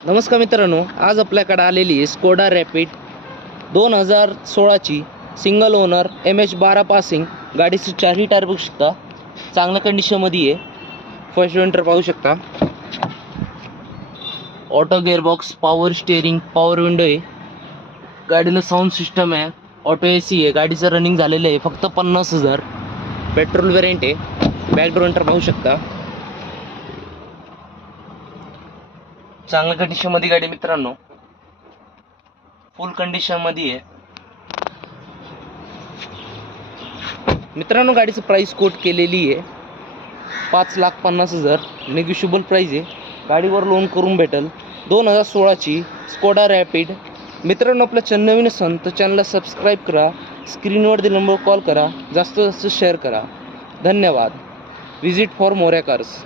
नमस्कार मित्रांनो, आज आपल्याकडे आलेली आहे स्कोडा रॅपिड 2016ची सिंगल ओनर MH12 पासिंग. गाडीचे चारही टायर बघू शकता, चांगल्या कंडिशनमध्ये आहे. फर्स्ट विंटर पाहू शकता, auto gearbox, power steering, power window आहे. गाडीला साऊंड सिस्टम आहे, ऑटो AC आहे. गाडीचं रनिंग झालेलं आहे फक्त 50,000. पेट्रोल वेरियंट आहे. बॅक ड्रॉन्टर पाहू शकता, चांगल्या कंडिशनमध्ये गाडी मित्रांनो, फुल कंडिशनमध्ये आहे. मित्रांनो, गाडीचं प्राइस कोट केलेली आहे 5,50,000. नेगोशिएबल प्राइस आहे. गाडीवर लोन करून भेटेल. 2016ची स्कोडा रॅपिड. मित्रांनो, आपल्या चॅनल नवीन असाल तर चॅनलला सबस्क्राईब करा, स्क्रीनवर दिलेला नंबर कॉल करा, जास्त शेअर करा. धन्यवाद. Visit for Morya cars.